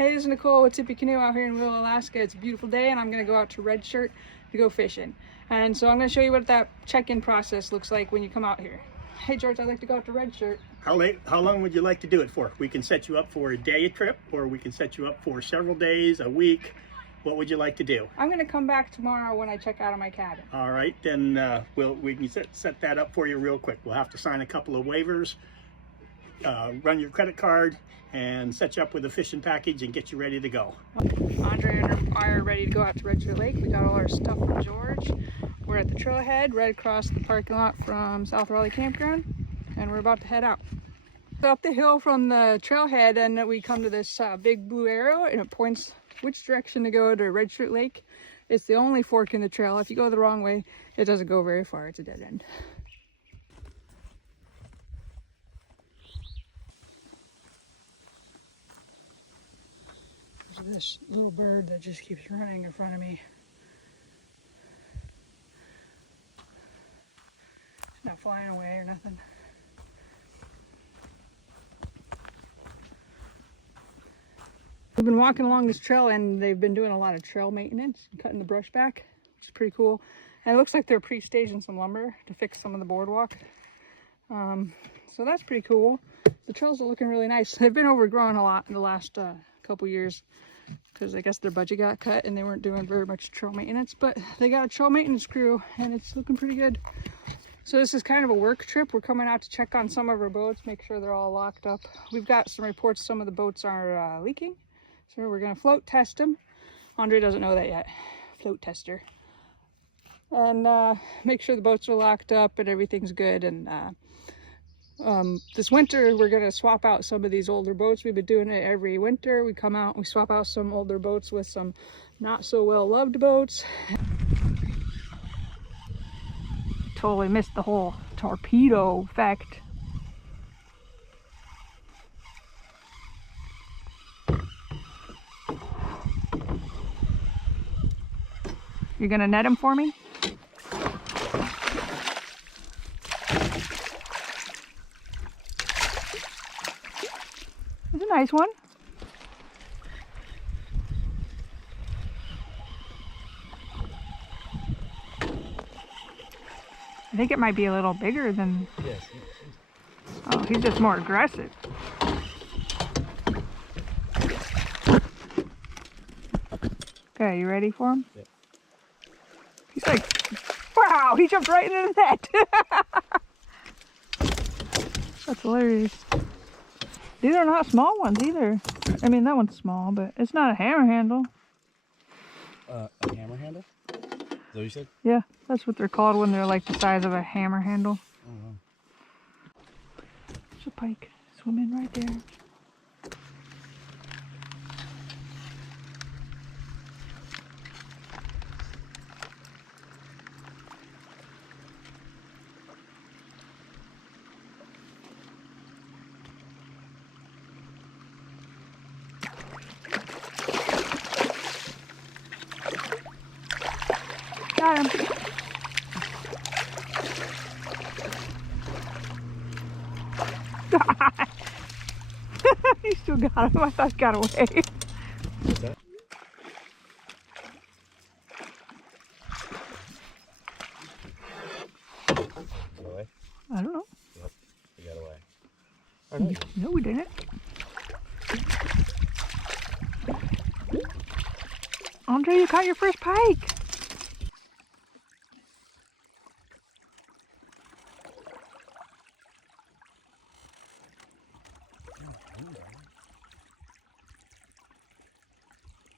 Hey, this is Nicole with Tippy Canoe out here in Willow, Alaska. It's a beautiful day and I'm going to go out to Red Shirt to go fishing. And so I'm going to show you what that check-in process looks like when you come out here. Hey George, I'd like to go out to Red Shirt. How long would you like to do it for? We can set you up for a day trip, or we can set you up for several days, a week. What would you like to do? I'm going to come back tomorrow when I check out of my cabin. All right, then we can set that up for you real quick. We'll have to sign a couple of waivers, run your credit card, and set you up with a fishing package and get you ready to go. Andre and I are ready to go out to Red Shirt Lake. We got all our stuff from George. We're at the trailhead right across the parking lot from South Raleigh Campground, and we're about to head out. Up the hill from the trailhead, and we come to this big blue arrow, and it points which direction to go to Red Shirt Lake. It's the only fork in the trail. If you go the wrong way, it doesn't go very far. It's a dead end. There's this little bird that just keeps running in front of me. It's not flying away or nothing. We've been walking along this trail and they've been doing a lot of trail maintenance, cutting the brush back, which is pretty cool. And it looks like they're pre-staging some lumber to fix some of the boardwalk. So that's pretty cool. The trails are looking really nice. They've been overgrown a lot in the last couple years because I guess their budget got cut and they weren't doing very much trail maintenance, but they got a trail maintenance crew and it's looking pretty good. So this is kind of a work trip. We're coming out to check on some of our boats, make sure they're all locked up. We've got some reports some of the boats are leaking. So we're going to float test them. Andre doesn't know that yet. Float tester. And make sure the boats are locked up and everything's good. And this winter, we're going to swap out some of these older boats. We've been doing it every winter. We come out and we swap out some older boats with some not so well-loved boats. Totally missed the whole torpedo effect. You're gonna net him for me? It's a nice one. I think it might be a little bigger than... Yes. Oh, he's just more aggressive. Okay, you ready for him? Yep. He's like, wow, he jumped right into the net. That's hilarious. These are not small ones either. I mean, that one's small, but it's not a hammer handle. A hammer handle? Is that what you said? Yeah, that's what they're called when they're like the size of a hammer handle. Oh, wow. There's a pike swimming right there. Got him. You still got him. I thought he got away. What's that? Got away? I don't know. Yep, he got away. Oh, no. No, we didn't. Andre, you caught your first pike.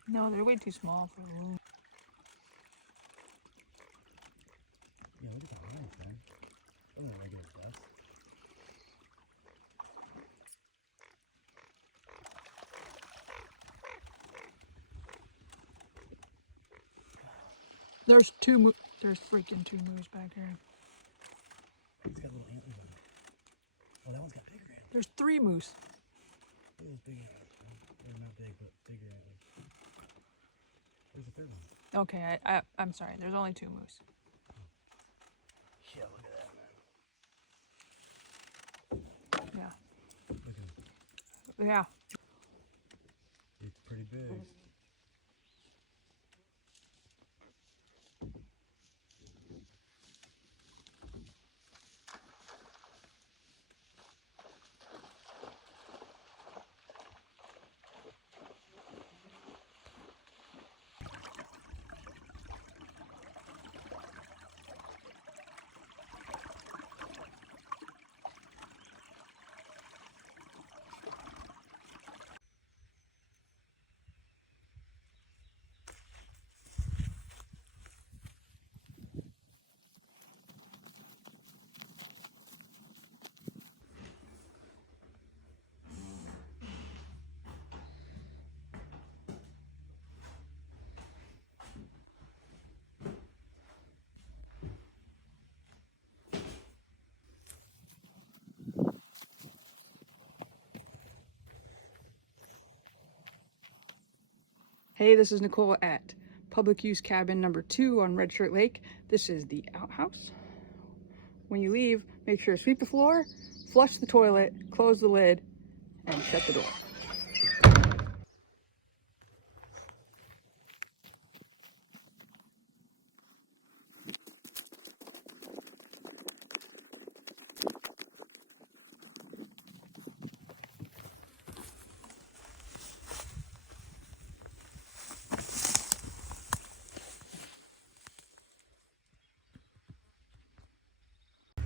No, they're way too small for them. Yeah, look at that line, man. That wasn't regular bass. There's freaking two moose back here. He's got little antlers on it. Oh, that one's got bigger antlers. There's three moose. Look at those big antlers, man. They're not big, but bigger antlers. Where's the third one? Okay, I'm sorry. There's only two moose. Yeah, look at that, man. Yeah. Look at him. Yeah. He's pretty pretty big. Hey, this is Nicole at Public Use Cabin number 2 on Red Shirt Lake. This is the outhouse. When you leave, make sure to sweep the floor, flush the toilet, close the lid, and shut the door.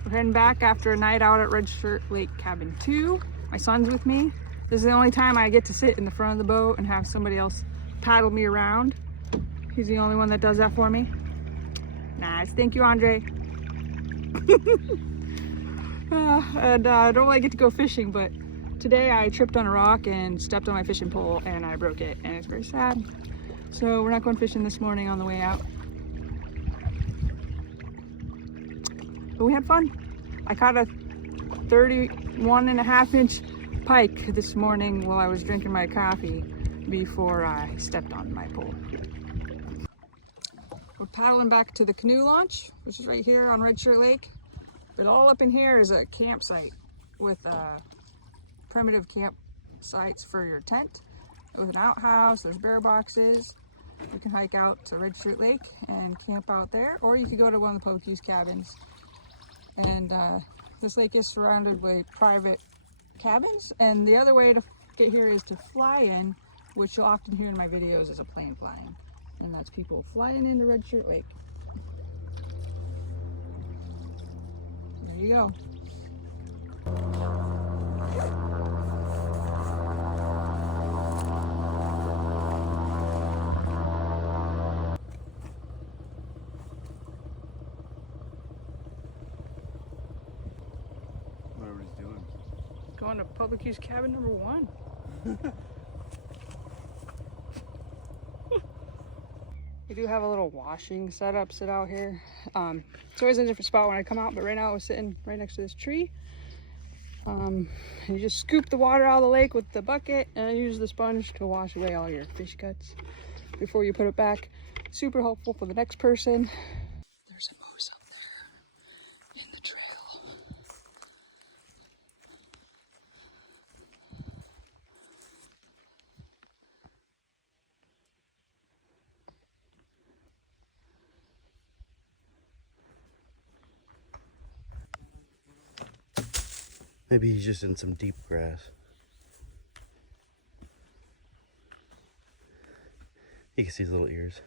We're heading back after a night out at Red Shirt Lake Cabin 2. My son's with me. This is the only time I get to sit in the front of the boat and have somebody else paddle me around. He's the only one that does that for me. Nice, thank you, Andre. I don't really get to go fishing, but today I tripped on a rock and stepped on my fishing pole and I broke it, and it's very sad. So we're not going fishing this morning on the way out. But we had fun. I caught a 31.5-inch pike this morning while I was drinking my coffee before I stepped on my pole. We're paddling back to the canoe launch, which is right here on Red Shirt Lake. But all up in here is a campsite with primitive campsites for your tent. With an outhouse, there's bear boxes. You can hike out to Red Shirt Lake and camp out there, or you could go to one of the public use cabins. And this lake is surrounded by private cabins, and the other way to get here is to fly in, which you'll often hear in my videos as a plane flying, and that's people flying into Red Shirt Lake. There you go. Whatever he's doing. Going to public use cabin number 1. We do have a little washing setup sit out here. It's always in a different spot when I come out, but right now I was sitting right next to this tree. You just scoop the water out of the lake with the bucket and use the sponge to wash away all your fish cuts before you put it back. Super helpful for the next person. There's a moose up there in the trail. Maybe he's just in some deep grass. You can see his little ears.